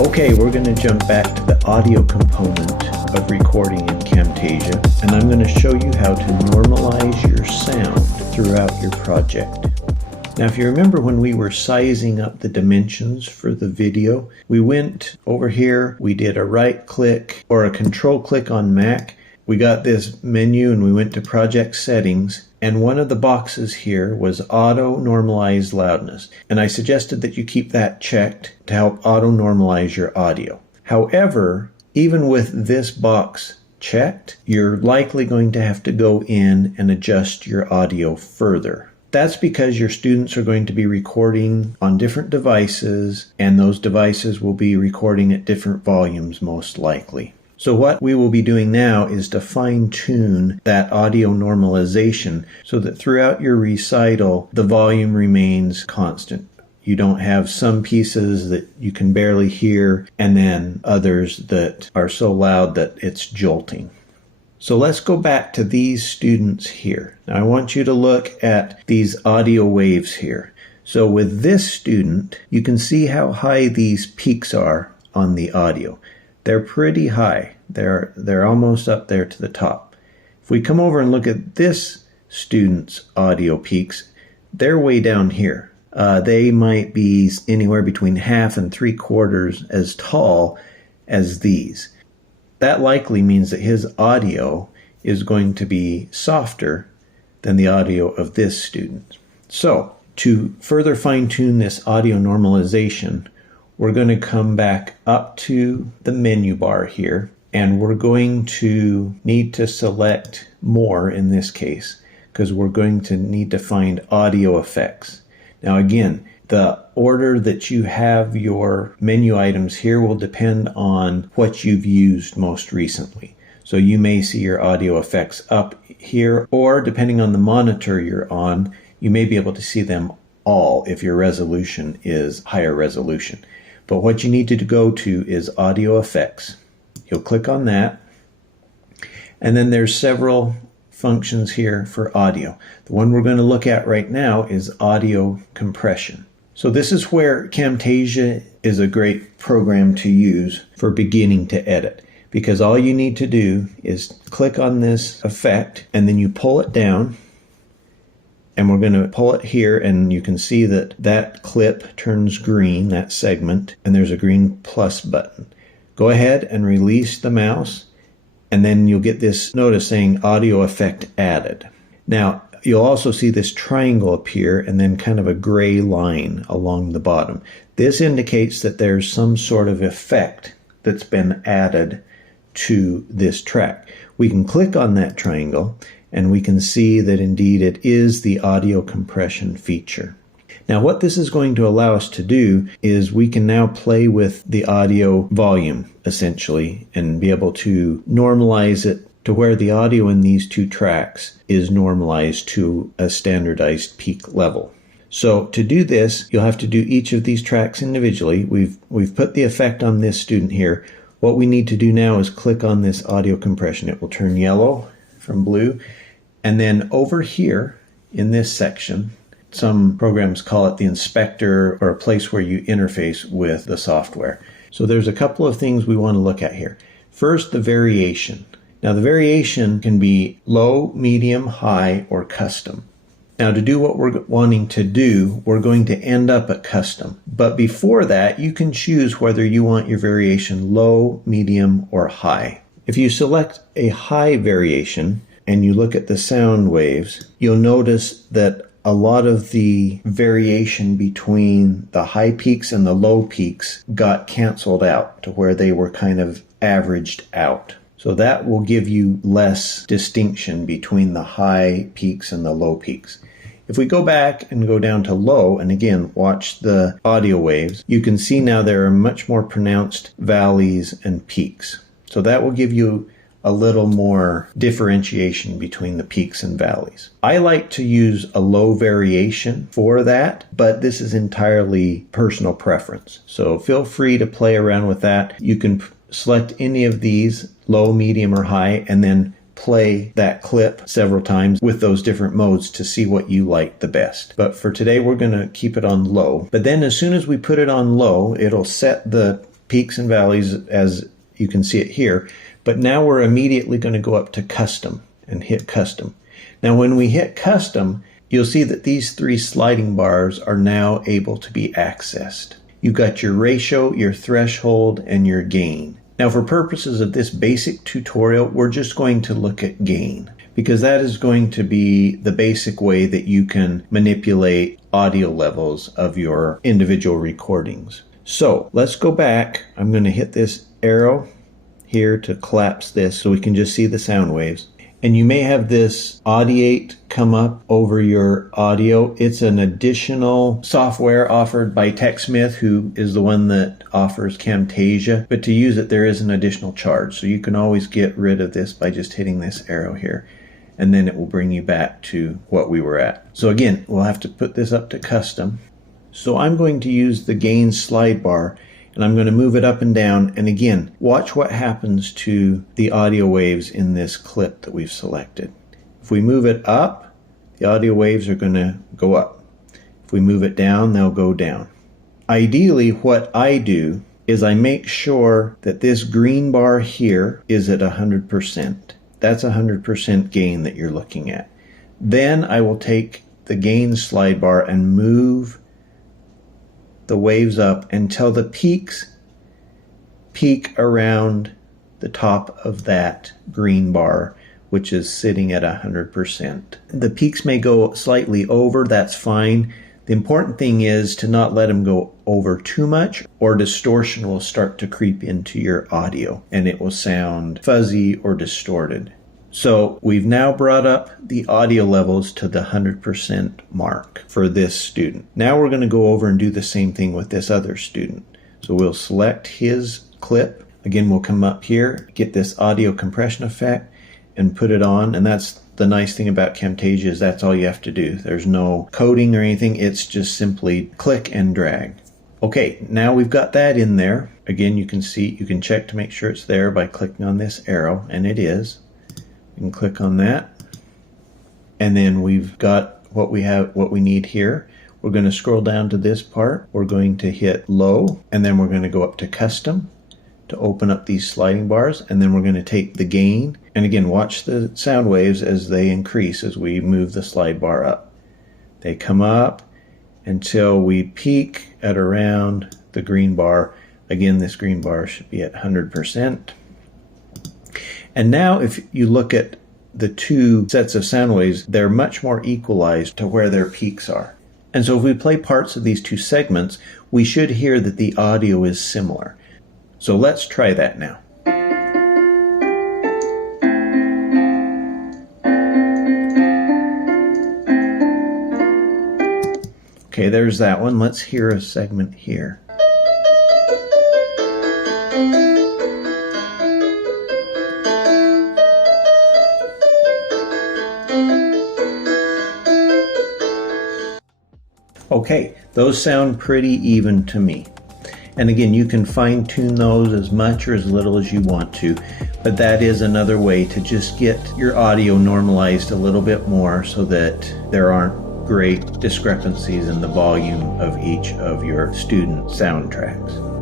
Okay, we're going to jump back to the audio component of recording in Camtasia, and I'm going to show you how to normalize your sound throughout your project. Now, if you remember when we were sizing up the dimensions for the video, we went over here, we did a right click or a control click on Mac. We got this menu and we went to project settings, and one of the boxes here was auto normalize loudness. And I suggested that you keep that checked to help auto normalize your audio. However, even with this box checked, you're likely going to have to go in and adjust your audio further. That's because your students are going to be recording on different devices, and those devices will be recording at different volumes most likely. So what we will be doing now is to fine-tune that audio normalization so that throughout your recital, the volume remains constant. You don't have some pieces that you can barely hear and then others that are so loud that it's jolting. So let's go back to these students here. Now I want you to look at these audio waves here. So with this student, you can see how high these peaks are on the audio. They're pretty high. They're almost up there to the top. If we come over and look at this student's audio peaks, they're way down here. They might be anywhere between 1/2 and 3/4 as tall as these. That likely means that his audio is going to be softer than the audio of this student. So, to further fine-tune this audio normalization, we're going to come back up to the menu bar here, and we're going to need to select more in this case, because we're going to need to find audio effects. Now again, the order that you have your menu items here will depend on what you've used most recently. So you may see your audio effects up here, or depending on the monitor you're on, you may be able to see them all if your resolution is higher resolution. But what you need to go to is audio effects. You'll click on that, and then there's several functions here for audio. The one we're going to look at right now is audio compression. So this is where Camtasia is a great program to use for beginning to edit, because all you need to do is click on this effect and then you pull it down, and we're going to pull it here, and you can see that that clip turns green, that segment, and there's a green plus button. Go ahead and release the mouse, and then you'll get this notice saying audio effect added. Now, you'll also see this triangle appear and then kind of a gray line along the bottom. This indicates that there's some sort of effect that's been added to this track. We can click on that triangle and we can see that indeed it is the audio compression feature. Now what this is going to allow us to do is we can now play with the audio volume essentially and be able to normalize it to where the audio in these two tracks is normalized to a standardized peak level. So to do this, you'll have to do each of these tracks individually. We've put the effect on this student here. What we need to do now is click on this audio compression. It will turn yellow from blue. And then over here in this section, some programs call it the inspector, or a place where you interface with the software. So there's a couple of things we want to look at here. First, the variation. Now the variation can be low, medium, high, or custom. Now to do what we're wanting to do, we're going to end up at custom. But before that, you can choose whether you want your variation low, medium, or high. If you select a high variation and you look at the sound waves, you'll notice that a lot of the variation between the high peaks and the low peaks got canceled out to where they were kind of averaged out. So that will give you less distinction between the high peaks and the low peaks. If we go back and go down to low, and again, watch the audio waves, you can see now there are much more pronounced valleys and peaks. So that will give you a little more differentiation between the peaks and valleys. I like to use a low variation for that, but this is entirely personal preference. So feel free to play around with that. You can select any of these, low, medium, or high, and then play that clip several times with those different modes to see what you like the best. But for today, we're going to keep it on low. But then as soon as we put it on low, it'll set the peaks and valleys as you can see it here. But now we're immediately going to go up to custom and hit custom. Now when we hit custom, you'll see that these three sliding bars are now able to be accessed. You've got your ratio, your threshold, and your gain. Now for purposes of this basic tutorial, we're just going to look at gain, because that is going to be the basic way that you can manipulate audio levels of your individual recordings. So let's go back. I'm going to hit this arrow here to collapse this so we can just see the sound waves. And you may have this audiate come up over your audio. It's an additional software offered by TechSmith, who is the one that offers Camtasia. But to use it, there is an additional charge. So you can always get rid of this by just hitting this arrow here. And then it will bring you back to what we were at. So again, we'll have to put this up to custom. So I'm going to use the gain slide bar, and I'm going to move it up and down. And again, watch what happens to the audio waves in this clip that we've selected. If we move it up, the audio waves are going to go up. If we move it down, they'll go down. Ideally, what I do is I make sure that this green bar here is at 100%. That's 100% gain that you're looking at. Then I will take the gain slide bar and move the waves up until the peaks peak around the top of that green bar, which is sitting at 100%. The peaks may go slightly over, that's fine. The important thing is to not let them go over too much, or distortion will start to creep into your audio and it will sound fuzzy or distorted. So we've now brought up the audio levels to the 100% mark for this student. Now we're going to go over and do the same thing with this other student. So we'll select his clip. Again, we'll come up here, get this audio compression effect and put it on. And that's the nice thing about Camtasia, is that's all you have to do. There's no coding or anything. It's just simply click and drag. Okay, now we've got that in there. Again, you can see, you can check to make sure it's there by clicking on this arrow, and it is. You can click on that, and then we've got what we need here. We're going to scroll down to this part. We're going to hit low, and then we're going to go up to custom to open up these sliding bars, and then we're going to take the gain, and again, watch the sound waves as they increase as we move the slide bar up. They come up until we peak at around the green bar. Again, this green bar should be at 100%. And now if you look at the two sets of sound waves, they're much more equalized to where their peaks are. And so if we play parts of these two segments, we should hear that the audio is similar. So let's try that now. Okay, there's that one. Let's hear a segment here. Okay, those sound pretty even to me. And again, you can fine tune those as much or as little as you want to, but that is another way to just get your audio normalized a little bit more so that there aren't great discrepancies in the volume of each of your student soundtracks.